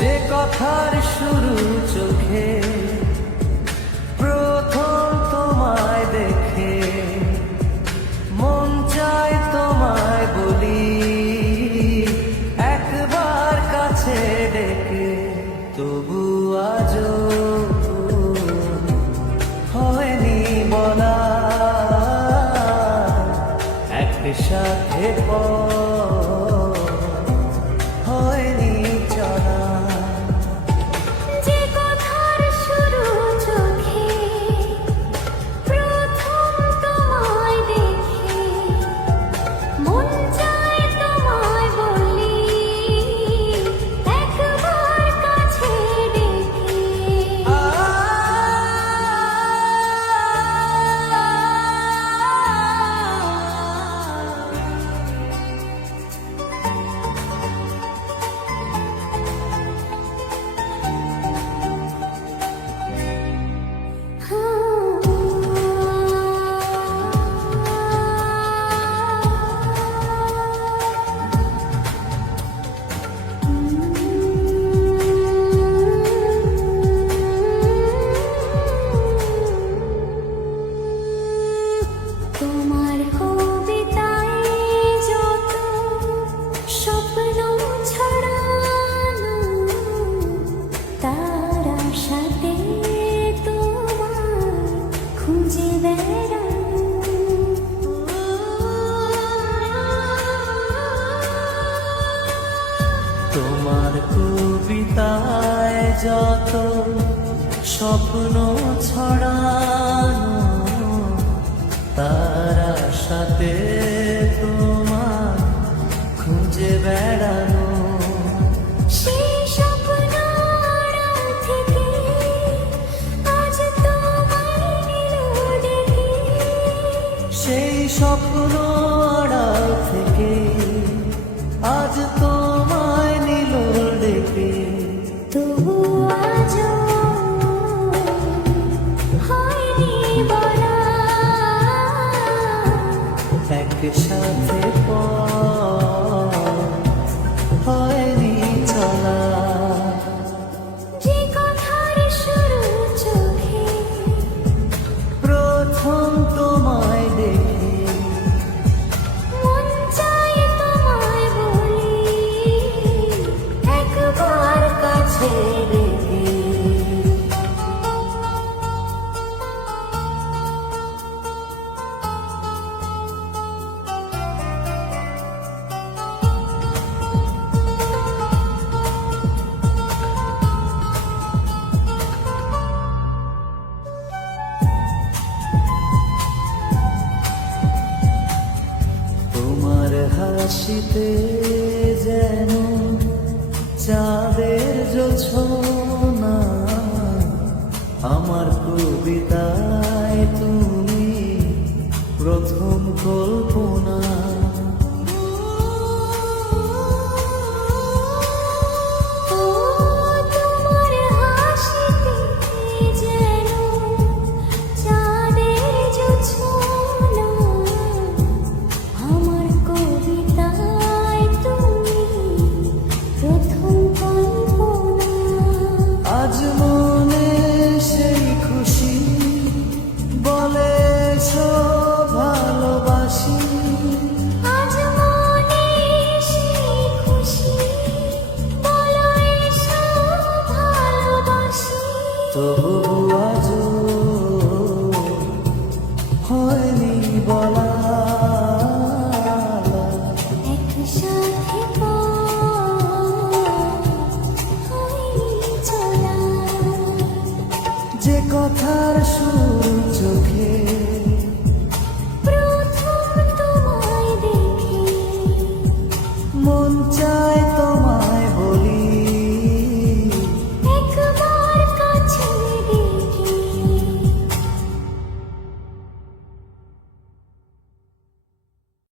যে কথার শুরু চোখে প্রথম তোমায় দেখে, মন চায় তোমায় বলি একবার কাছে ডেকে, তবু আজও হয়নি বলা একসাথে হয়নি চলা। যে কথার শুরু চোখে প্রথম তোমায় দেখে, মন চায় তোমায় বলি একবার কাছে ডেকে। তোমার কবিতায় যত স্বপ্ন ছড়ানো, তার আশাতে তোমার খুঁজে বেড়ানো। তোমার কবিতায় যত স্বপ্ন ছড়ানো, তার সাথে তোমার খুঁজে বেড়ানো। সেই স্বপ্ন আড়াল থেকে আজ তোমায় নিল ডেকে। সেই স্বপ্ন আড়াল থেকে আজ তোমায় নিল ডেকে, তবু আজও হয়নি বলা একসাথে হয়নি চলা। যে কথার শুরু চোখে প্রথম তোমায় দেখে, মন চায় তোমায় বলি একবার কাছে ডেকে। তোমার হাসিতে যেন চাঁদের জোছনা, আমার কবিতা